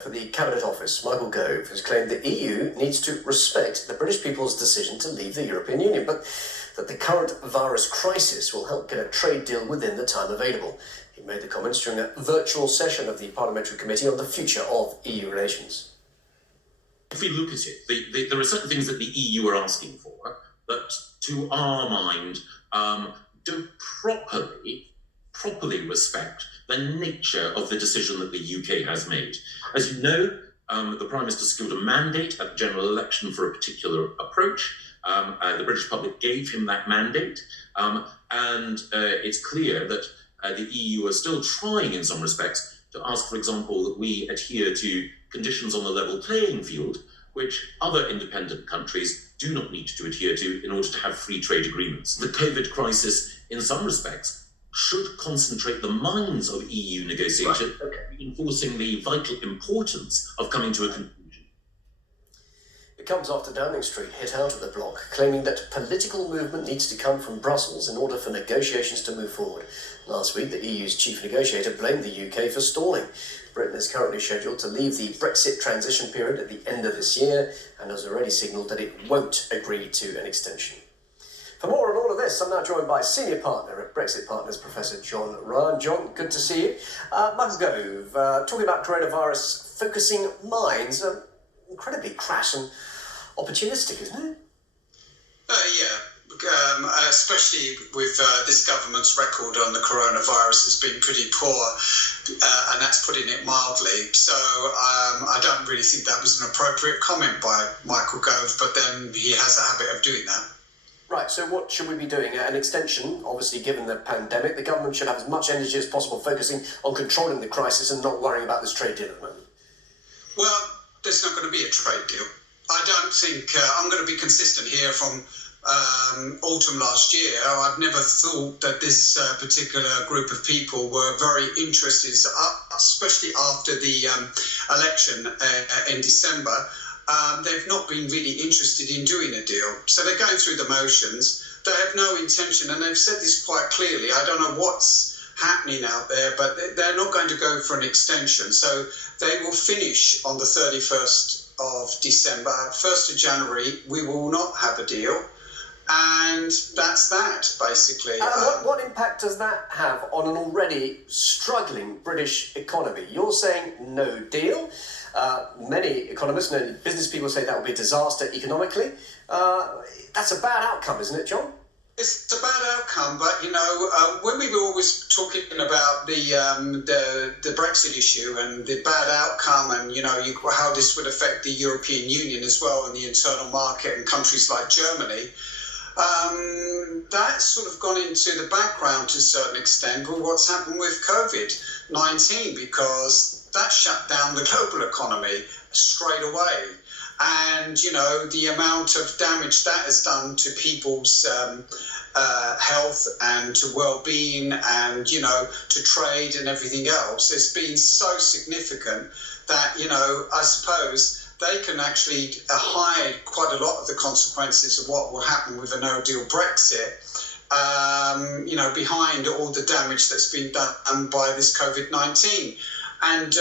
For the Cabinet Office, Michael Gove has claimed the EU needs to respect the British people's decision to leave the European Union, but that the current virus crisis will help get a trade deal within the time available. He made the comments during a virtual session of the Parliamentary Committee on the Future of EU Relations. If we look at it, there are certain things that the EU are asking for that, to our mind, don't properly respect the nature of the decision that the UK has made. As you know, the Prime Minister secured a mandate at the general election for a particular approach. The British public gave him that mandate, and it's clear that the EU are still trying, in some respects, to ask, for example, that we adhere to conditions on the level playing field, which other independent countries do not need to adhere to in order to have free trade agreements. The COVID crisis, in some respects, should concentrate the minds of EU negotiators, reinforcing the vital importance of coming to a conclusion. It comes after Downing Street hit out at the bloc, claiming that political movement needs to come from Brussels in order for negotiations to move forward. Last week, the EU's chief negotiator blamed the UK for stalling. Britain is currently scheduled to leave the Brexit transition period at the end of this year and has already signalled that it won't agree to an extension. For more on all of this, I'm now joined by senior partner at Brexit Partners, Professor John Ryan. John, good to see you. Michael Gove, talking about coronavirus focusing minds, incredibly crass and opportunistic, isn't it? Especially with this government's record on the coronavirus has been pretty poor, and that's putting it mildly. So I don't really think that was an appropriate comment by Michael Gove, but then he has a habit of doing that. Right, so what should we be doing? An extension, obviously, given the pandemic, the government should have as much energy as possible focusing on controlling the crisis and not worrying about this trade deal at the moment. Well, there's not going to be a trade deal. I don't think I'm going to be consistent here from autumn last year. I've never thought that this particular group of people were very interested, especially after the election in December. They've not been really interested in doing a deal. So they're going through the motions. They have no intention, and they've said this quite clearly. I don't know what's happening out there, but they're not going to go for an extension. So they will finish on the 31st of December. 1st of January, we will not have a deal. And that's that, basically. What impact does that have on an already struggling British economy? You're saying no deal. Many economists, many business people say that would be a disaster economically. That's a bad outcome, isn't it, John? It's a bad outcome, but, when we were always talking about the Brexit issue and the bad outcome and, how this would affect the European Union as well and the internal market and countries like Germany, that's sort of gone into the background to a certain extent with what's happened with COVID-19, because that shut down the global economy straight away. And, the amount of damage that has done to people's health and to well-being and, to trade and everything else, it's been so significant that, I suppose they can actually hide quite a lot of the consequences of what will happen with a no-deal Brexit, behind all the damage that's been done by this COVID-19. And,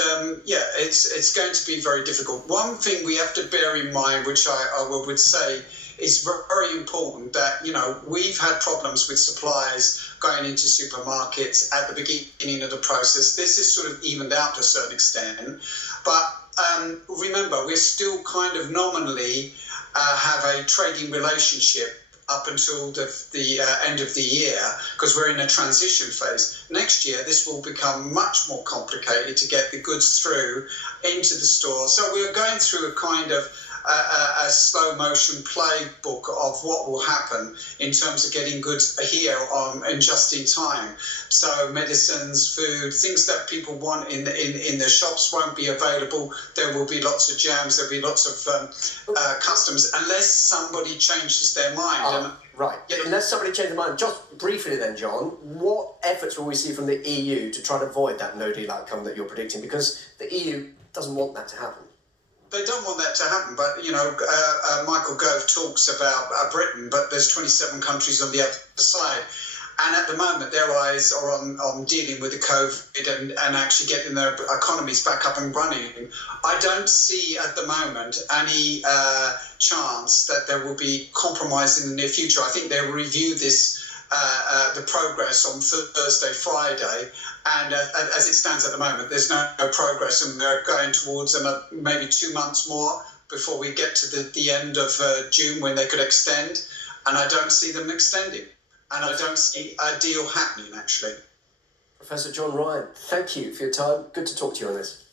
it's going to be very difficult. One thing we have to bear in mind, which I would say is very important, that, we've had problems with supplies going into supermarkets at the beginning of the process. This is sort of evened out to a certain extent. But remember, we're still kind of nominally have a trading relationship up until the end of the year, because we're in a transition phase. Next year, this will become much more complicated to get the goods through into the store. So we're going through a kind of a slow motion playbook of what will happen in terms of getting goods here and just in time. So medicines, food, things that people want in their shops won't be available. There will be lots of jams. There'll be lots of customs, unless somebody changes their mind. Right. Unless somebody changes their mind. Just briefly then, John, what efforts will we see from the EU to try to avoid that no-deal outcome that you're predicting? Because the EU doesn't want that to happen. They don't want that to happen, but, Michael Gove talks about Britain, but there's 27 countries on the other side. And at the moment, their eyes are on dealing with the COVID and actually getting their economies back up and running. I don't see at the moment any chance that there will be compromise in the near future. I think they'll review this, the progress on Thursday, Friday, and as it stands at the moment, there's no progress, and they're going towards maybe 2 months more before we get to the end of June when they could extend, and I don't see them extending. And I don't see a deal happening, actually. Professor John Ryan, thank you for your time. Good to talk to you on this.